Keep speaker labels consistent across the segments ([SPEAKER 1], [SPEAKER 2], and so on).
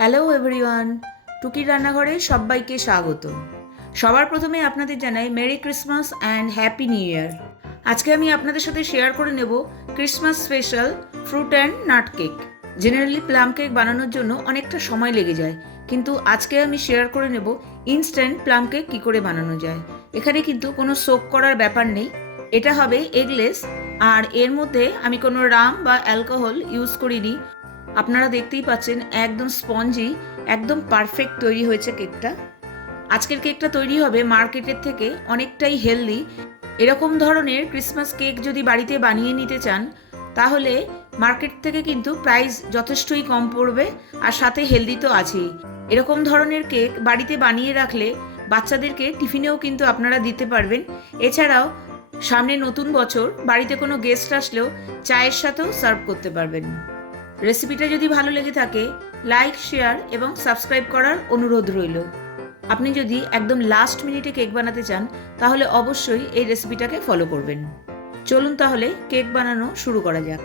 [SPEAKER 1] Hello everyone টুকির রান্নাঘরে সবাইকে স্বাগত। সবার প্রথমে আপনাদের জানাই merry Christmas and happy new year আজকে আমি আপনাদের সাথে শেয়ার করে নেব Christmas special fruit and nut cake generally plum cake বানানোর জন্য অনেকটা সময় লেগে যায়, কিন্তু আজকে আমি শেয়ার করে নেব ইনস্ট্যান্ট প্লাম কেক কী করে বানানো যায়। এখানে কিন্তু কোনো সোক করার ব্যাপার নেই। এটা হবে এগলেস আর এর মধ্যে আমি কোনো রাম বা অ্যালকোহল ইউজ করিনি। আপনারা দেখতেই পাচ্ছেন একদম স্পঞ্জি, একদম পারফেক্ট তৈরি হয়েছে কেকটা। আজকের কেকটা তৈরি হবে মার্কেটের থেকে অনেকটাই হেলদি এরকম ধরনের ক্রিসমাস কেক যদি বাড়িতে বানিয়ে নিতে চান, তাহলে মার্কেট থেকে কিন্তু প্রাইস যথেষ্টই কম পড়বে আর সাথে হেলদি তো আছেই। এরকম ধরনের কেক বাড়িতে বানিয়ে রাখলে বাচ্চাদেরকে টিফিনেও কিন্তু আপনারা দিতে পারবেন। এছাড়াও সামনে নতুন বছর বাড়িতে কোনো গেস্ট আসলেও চায়ের সাথেও সার্ভ করতে পারবেন। রেসিপিটা যদি ভালো লেগে থাকে লাইক শেয়ার এবং সাবস্ক্রাইব করার অনুরোধ রইল। আপনি যদি একদম লাস্ট মিনিটে কেক বানাতে চান, তাহলে অবশ্যই এই রেসিপিটাকে ফলো করবেন। চলুন তাহলে কেক বানানো শুরু করা যাক।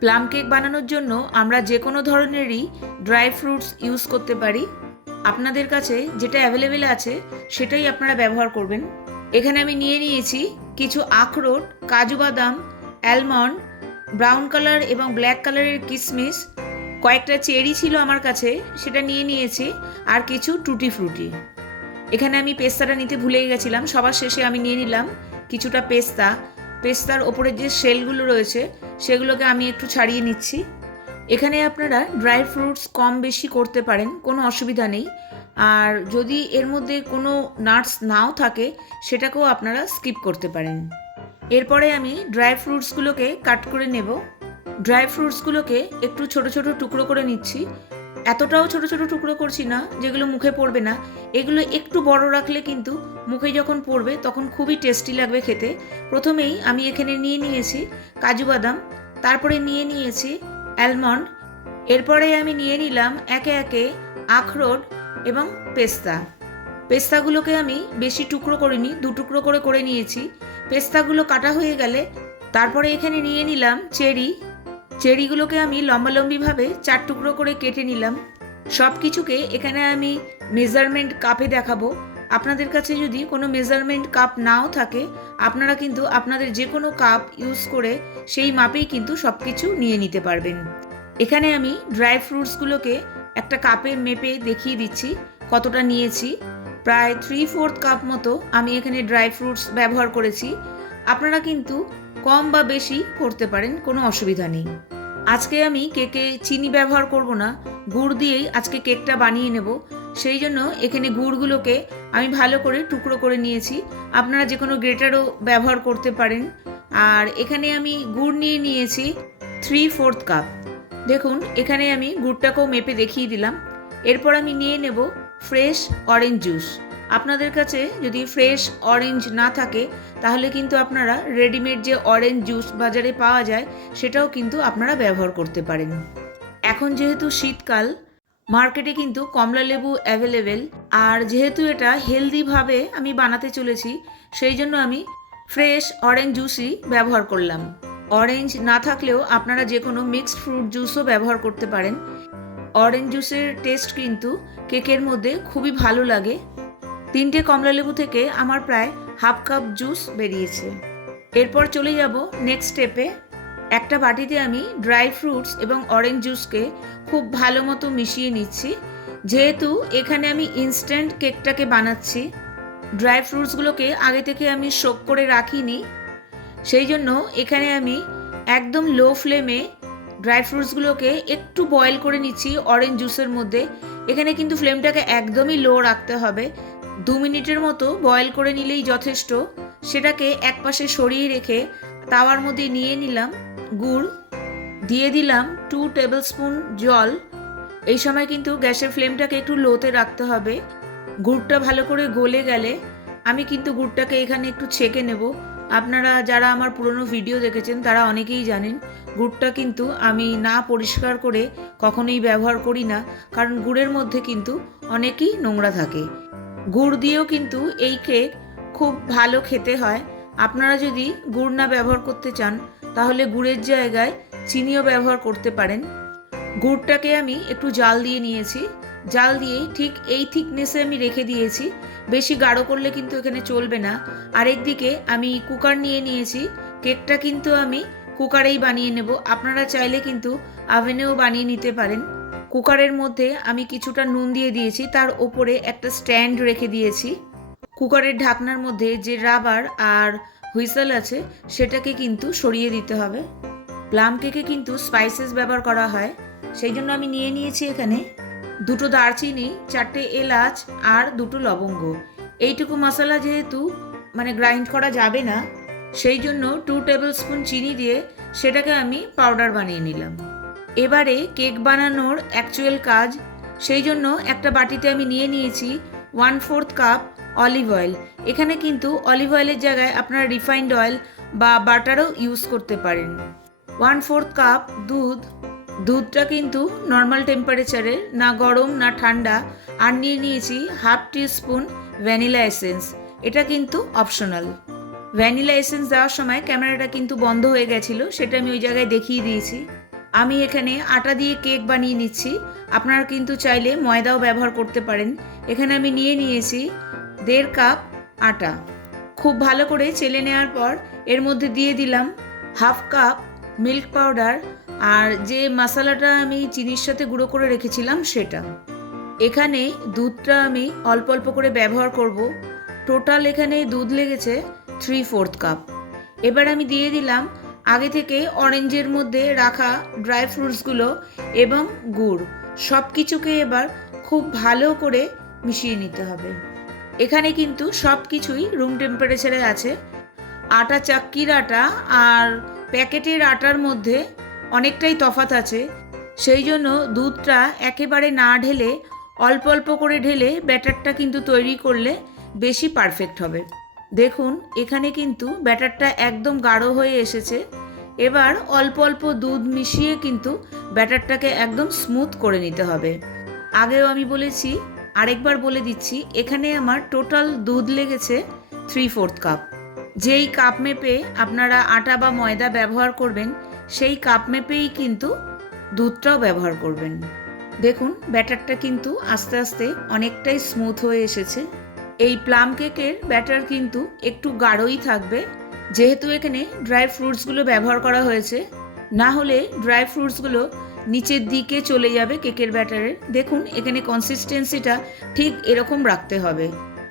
[SPEAKER 1] প্লাম কেক বানানোর জন্য আমরা যে কোনো ধরনেরই ড্রাই ফ্রুটস ইউজ করতে পারি। আপনাদের কাছে যেটা অ্যাভেলেবেল আছে, সেটাই আপনারা ব্যবহার করবেন। এখানে আমি নিয়ে নিয়েছি কিছু আখরোট, কাজু বাদাম অ্যালমন্ড ব্রাউন কালার এবং ব্ল্যাক কালারের কিশমিশ কয়েকটা চেরি ছিল আমার কাছে, সেটা নিয়ে নিয়েছি, আর কিছু টুটি ফ্রুটি। এখানে আমি পেস্তাটা নিতে ভুলে গেছিলাম, সবার শেষে আমি নিয়ে নিলাম কিছুটা পেস্তা। পেস্তার ওপরে যে শেলগুলো রয়েছে, সেগুলোকে আমি একটু ছাড়িয়ে নিচ্ছি। এখানে আপনারা ড্রাই ফ্রুটস কম বেশি করতে পারেন, কোনো অসুবিধা নেই। আর যদি এর মধ্যে কোনো নাটস নাও থাকে, সেটাকেও আপনারা স্কিপ করতে পারেন। এরপরে আমি ড্রাই ফ্রুটসগুলোকে কাট করে নেব। ড্রাই ফ্রুটসগুলোকে একটু ছোট ছোট টুকরো করে নিচ্ছি। এতটাও ছোট ছোট টুকরো করছি না, যেগুলো মুখে পড়বে না। এগুলো একটু বড় রাখলে কিন্তু মুখে যখন পড়বে তখন খুবই টেস্টি লাগবে খেতে। প্রথমেই আমি এখানে নিয়ে নিয়েছি কাজু বাদাম, তারপরে নিয়ে নিয়েছি অ্যালমন্ড, এরপরে আমি নিয়ে নিলাম একে একে আখরোট এবং পেস্তা। পেস্তাগুলোকে আমি বেশি টুকরো করিনি, দু টুকরো করে করে নিয়েছি। পেস্তাগুলো কাটা হয়ে গেলে তারপরে এখানে নিয়ে নিলাম চেরি। চেরিগুলোকে আমি লম্বালম্বিভাবে চার টুকরো করে কেটে নিলাম। সব কিছুকে এখানে আমি মেজারমেন্ট কাপে দেখাবো। আপনাদের কাছে যদি কোনো মেজারমেন্ট কাপ নাও থাকে, আপনারা কিন্তু আপনাদের যে কোনো কাপ ইউজ করে সেই মাপেই কিন্তু সব কিছু নিয়ে নিতে পারবেন। এখানে আমি ড্রাই ফ্রুটসগুলোকে একটা কাপে মেপে দেখিয়ে দিচ্ছি, কতটা নিয়েছি। প্রায় থ্রি ফোর্থ কাপ মতো আমি এখানে ড্রাই ফ্রুটস ব্যবহার করেছি। আপনারা কিন্তু কম বা বেশি করতে পারেন, কোনো অসুবিধা নেই। আজকে আমি কেকে চিনি ব্যবহার করব না, গুড় দিয়েই আজকে কেকটা বানিয়ে নেব। সেই জন্য এখানে গুড়গুলোকে আমি ভালো করে টুকরো করে নিয়েছি। আপনারা যে কোনো গ্রেটারও ব্যবহার করতে পারেন। আর এখানে আমি গুড় নিয়ে নিয়েছি থ্রি ফোর্থ কাপ দেখুন, এখানে আমি গুড়টাকেও মেপে দেখিয়ে দিলাম। এরপর আমি নিয়ে নেব ফ্রেশ অরেঞ্জ জুস। আপনাদের কাছে যদি ফ্রেশ অরেঞ্জ না থাকে, তাহলে কিন্তু আপনারা রেডিমেড যে অরেঞ্জ জুস বাজারে পাওয়া যায়, সেটাও কিন্তু আপনারা ব্যবহার করতে পারেন। এখন যেহেতু শীতকাল, মার্কেটে কিন্তু কমলা লেবু অ্যাভেলেবেল, আর যেহেতু এটা হেলদিভাবে আমি বানাতে চলেছি, সেই জন্য আমি ফ্রেশ অরেঞ্জ জুসই ব্যবহার করলাম। অরেঞ্জ না থাকলেও আপনারা যে কোনো মিক্সড ফ্রুট জুসও ব্যবহার করতে পারেন। অরেঞ্জ জুসের টেস্ট কিন্তু কেকের মধ্যে খুবই ভালো লাগে। তিনটে কমলা লেবু থেকে আমার প্রায় হাফ কাপ জুস বেরিয়েছে। এরপর চলে যাব নেক্সট স্টেপে একটা বাটিতে আমি ড্রাই ফ্রুটস এবং অরেঞ্জ জুসকে খুব ভালো মতো মিশিয়ে নিচ্ছি। যেহেতু এখানে আমি ইনস্ট্যান্ট কেকটাকে বানাচ্ছি ড্রাই ফ্রুটসগুলোকে আগে থেকে আমি শোক করে রাখিনি। সেই জন্য এখানে আমি একদম লো ফ্লেমে ড্রাই ফ্রুটসগুলোকে একটু বয়েল করে নিচ্ছি অরেঞ্জ জুসের মধ্যে। এখানে কিন্তু ফ্লেমটাকে একদমই লো রাখতে হবে। দু মিনিটের মতো বয়েল করে নিলেই যথেষ্ট। সেটাকে একপাশে সরিয়ে রেখে তাওয়ার মধ্যে নিয়ে নিলাম গুড়। দিয়ে দিলাম টু টেবিল স্পুন জল। এই সময় কিন্তু গ্যাসের ফ্লেমটাকে একটু লোতে রাখতে হবে। গুড়টা ভালো করে গলে গেলে আমি কিন্তু গুড়টাকে এখানে একটু ছেঁকে নেব। আপনারা যারা আমার পুরনো ভিডিও দেখেছেন, তারা অনেকেই জানেন, গুড়টা কিন্তু আমি না পরিষ্কার করে কখনোই ব্যবহার করি না, কারণ গুড়ের মধ্যে কিন্তু অনেকই নোংরা থাকে। গুড় দিয়েও কিন্তু এই কেক খুব ভালো খেতে হয়। আপনারা যদি গুড় না ব্যবহার করতে চান, তাহলে গুড়ের জায়গায় চিনিও ব্যবহার করতে পারেন। গুড়টাকে আমি একটু জাল দিয়ে নিয়েছি। জাল দিয়ে ঠিক এই থিকনেসে আমি রেখে দিয়েছি। বেশি গাঢ় করলে কিন্তু এখানে চলবে না। আরেকদিকে আমি কুকার নিয়ে নিয়েছি। কেকটা কিন্তু আমি কুকারেই বানিয়ে নেব। আপনারা চাইলে কিন্তু আভেনেও বানিয়ে নিতে পারেন। কুকারের মধ্যে আমি কিছুটা নুন দিয়ে দিয়েছি। তার ওপরে একটা স্ট্যান্ড রেখে দিয়েছি। কুকারের ঢাকনার মধ্যে যে রাবার আর হুইসেল আছে, সেটাকে কিন্তু সরিয়ে দিতে হবে। প্লাম কেকে কিন্তু স্পাইসেস ব্যবহার করা হয়। সেই জন্য আমি নিয়ে নিয়েছি এখানে দুটো দারচিনি, চারটে এলাচ আর দুটো লবঙ্গ। এইটুকু মশলা যেহেতু মানে গ্রাইন্ড করা যাবে না, সেই জন্য টু টেবিল স্পুন চিনি দিয়ে সেটাকে আমি পাউডার বানিয়ে নিলাম। এবারে কেক বানানোর অ্যাকচুয়াল কাজ, সেই জন্য একটা বাটিতে আমি নিয়ে নিয়েছি one fourth cup olive oil এখানে কিন্তু অলিভ অয়েলের জায়গায় আপনারা রিফাইন্ড অয়েল বা বাটারও ইউজ করতে পারেন। ওয়ান ফোর্থ কাপ দুধ দুধটা কিন্তু নর্মাল টেম্পারেচারে না গরম, না ঠান্ডা, আর নিয়ে নিয়েছি half teaspoon vanilla essence এটা কিন্তু অপশনাল ভ্যানিলা এসেন্স দেওয়ার সময় ক্যামেরাটা কিন্তু বন্ধ হয়ে গেছিল, সেটা আমি ওই জায়গায় দেখিয়ে দিয়েছি। আমি এখানে আটা দিয়ে কেক বানিয়ে নিচ্ছি। আপনারা কিন্তু চাইলে ময়দাও ব্যবহার করতে পারেন। এখানে আমি নিয়ে নিয়েছি দেড় কাপ আটা। খুব ভালো করে চেলে নেওয়ার পর এর মধ্যে দিয়ে দিলাম হাফ কাপ মিল্ক পাউডার আর যে মশলাটা আমি চিনির সাথে গুঁড়ো করে রেখেছিলাম সেটা। এখানে দুধটা আমি অল্প অল্প করে ব্যবহার করব। টোটাল এখানে দুধ লেগেছে থ্রি ফোর্থ কাপ এবার আমি দিয়ে দিলাম আগে থেকে অরেঞ্জের মধ্যে রাখা ড্রাই ফ্রুটসগুলো এবং গুড়। সব কিছুকে এবার খুব ভালো করে মিশিয়ে নিতে হবে। এখানে কিন্তু সব কিছুই রুম টেম্পারেচারে আছে। আটা চাক্কির আটা আর প্যাকেটের আটার মধ্যে অনেকটাই তফাত আছে। সেই জন্য দুধটা একেবারে না ঢেলে, অল্প অল্প করে ঢেলে ব্যাটারটা কিন্তু তৈরি করলে বেশি পারফেক্ট হবে। দেখুন, এখানে কিন্তু ব্যাটারটা একদম গাঢ় হয়ে এসেছে। এবার অল্প অল্প দুধ মিশিয়ে কিন্তু ব্যাটারটাকে একদম স্মুথ করে নিতে হবে। আগেও আমি বলেছি, আরেকবার বলে দিচ্ছি, এখানে আমার টোটাল দুধ লেগেছে থ্রি ফোর্থ কাপ। যেই কাপ মেপে আপনারা আটা বা ময়দা ব্যবহার করবেন সেই কাপ মেপেই কিন্তু দুধটাও ব্যবহার করবেন। দেখুন, ব্যাটারটা কিন্তু আস্তে আস্তে অনেকটাই স্মুথ হয়ে এসেছে। এই প্লাম কেকের ব্যাটার কিন্তু একটু গাঢ়ই থাকবে। যেহেতু এখানে ড্রাই ফ্রুটসগুলো ব্যবহার করা হয়েছে, না হলে ড্রাই ফ্রুটসগুলো নিচের দিকে চলে যাবে কেকের ব্যাটারে। দেখুন, এখানে কনসিস্টেন্সিটা ঠিক এরকম রাখতে হবে।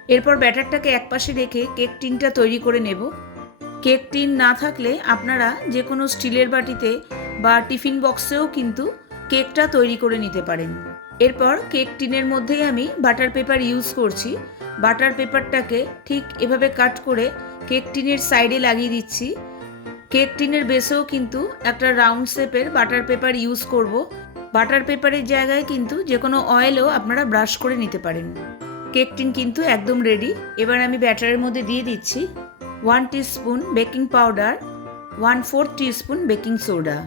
[SPEAKER 1] এরপর ব্যাটারটাকে একপাশে রেখে কেক টিনটা তৈরি করে নেব। কেক টিন না থাকলে আপনারা যে কোনো স্টিলের বাটিতে বা টিফিন বক্সেও কিন্তু কেকটা তৈরি করে নিতে পারেন। এরপর কেক টিনের মধ্যেই আমি বাটার পেপার ইউজ করছি। বাটার পেপারটাকে ঠিক এভাবে কাট করে কেক টিনের সাইডে লাগিয়ে দিচ্ছি। কেক টিনের বেসেও কিন্তু একটা রাউন্ড শেপের বাটার পেপার ইউজ করব। বাটার পেপারের জায়গায় কিন্তু যে কোনো অয়েলও আপনারা ব্রাশ করে নিতে পারেন। কেক টিন কিন্তু একদম রেডি। এবার আমি ব্যাটারের মধ্যে দিয়ে দিচ্ছি। One spoon baking powder, one fourth spoon baking soda.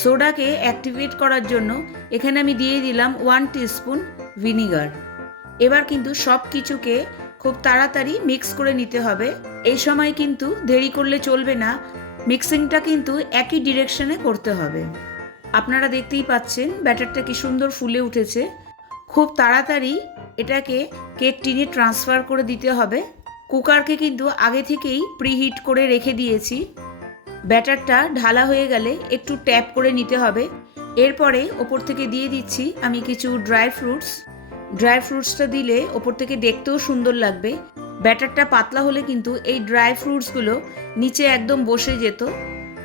[SPEAKER 1] সোডাকে activate করার জন্য এখানে আমি দিয়ে দিলাম ওয়ান স্পুন ভিনিগার। এবার কিন্তু সব কিছুকে খুব তাড়াতাড়ি মিক্স করে নিতে হবে। এই সময় কিন্তু দেরি করলে চলবে না, মিক্সিংটা কিন্তু একই ডিরেকশনে করতে হবে। আপনারা দেখতেই পাচ্ছেন ব্যাটারটা কি সুন্দর ফুলে উঠেছে। খুব তাড়াতাড়ি এটাকে কেক টিনে ট্রান্সফার করে দিতে হবে। কুকারকে কিন্তু আগে থেকেই প্রিহিট করে রেখে দিয়েছি। ব্যাটারটা ঢালা হয়ে গেলে একটু ট্যাপ করে নিতে হবে। এরপরে ওপর থেকে দিয়ে দিচ্ছি আমি কিছু ড্রাই ফ্রুটস। ড্রাই ফ্রুটসটা দিলে ওপর থেকে দেখতেও সুন্দর লাগবে। ব্যাটারটা পাতলা হলে কিন্তু এই ড্রাই ফ্রুটসগুলো নিচে একদম বসে যেত।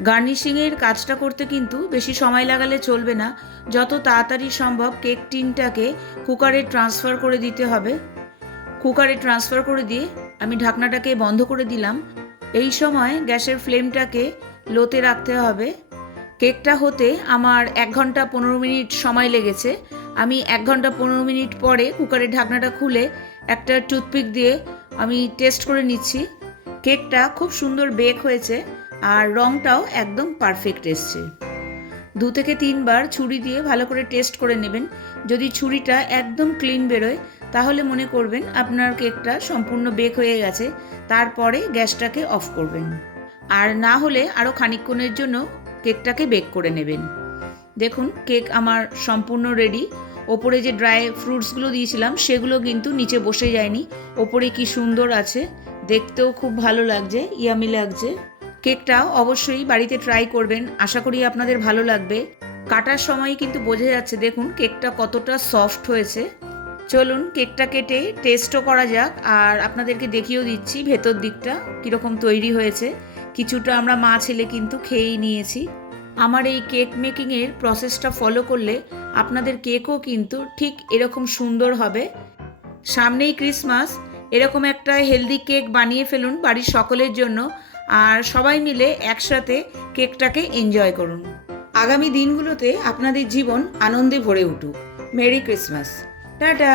[SPEAKER 1] গার্নিশিংয়ের কাজটা করতে কিন্তু বেশি সময় লাগালে চলবে না। যত তাড়াতাড়ি সম্ভব কেক টিনটাকে কুকারে ট্রান্সফার করে দিতে হবে। কুকারে ট্রান্সফার করে দিয়ে আমি ঢাকনাটাকে বন্ধ করে দিলাম। এই সময় গ্যাসের ফ্লেমটাকে লোতে রাখতে হবে। কেকটা হতে আমার এক ঘণ্টা পনেরো মিনিট সময় লেগেছে। আমি এক ঘণ্টা পনেরো মিনিট পরে কুকারের ঢাকনাটা খুলে একটা টুথপিক দিয়ে আমি টেস্ট করে নিচ্ছি। কেকটা খুব সুন্দর বেক হয়েছে আর রঙটাও একদম পারফেক্ট এসছে। দু থেকে তিনবার ছুরি দিয়ে ভালো করে টেস্ট করে নেবেন। যদি ছুরিটা একদম ক্লিন বেরোয় তাহলে মনে করবেন আপনার কেকটা সম্পূর্ণ বেক হয়ে গেছে, তারপরে গ্যাসটাকে অফ করবেন। আর না হলে আরও খানিকক্ষণের জন্য কেকটাকে বেক করে নেবেন। দেখুন, কেক আমার সম্পূর্ণ রেডি। ওপরে যে ড্রাই ফ্রুটসগুলো দিয়েছিলাম, সেগুলো কিন্তু নিচে বসে যায়নি। ওপরে কি সুন্দর আছে, দেখতেও খুব ভালো লাগছে, ইয়ামি লাগছে। কেকটা অবশ্যই বাড়িতে ট্রাই করবেন, আশা করি আপনাদের ভালো লাগবে। কাটার সময় কিন্তু বোঝা যাচ্ছে, দেখুন, কেকটা কতটা সফট হয়েছে। চলুন কেকটা কেটে টেস্টও করা যাক, আর আপনাদেরকে দেখিয়েও দিচ্ছি ভেতর দিকটা কীরকম তৈরি হয়েছে। কিছুটা আমরা মা ছেলে কিন্তু খেয়েই নিয়েছি। আমার এই কেক মেকিংয়ের প্রসেসটা ফলো করলে আপনাদের কেকও কিন্তু ঠিক এরকম সুন্দর হবে। সামনেই ক্রিসমাস এরকম একটা হেলদি কেক বানিয়ে ফেলুন বাড়ির সকলের জন্য, আর সবাই মিলে একসাথে কেকটাকে এনজয় করুন। আগামী দিনগুলোতে আপনাদের জীবন আনন্দে ভরে উঠুক। Merry Christmas tata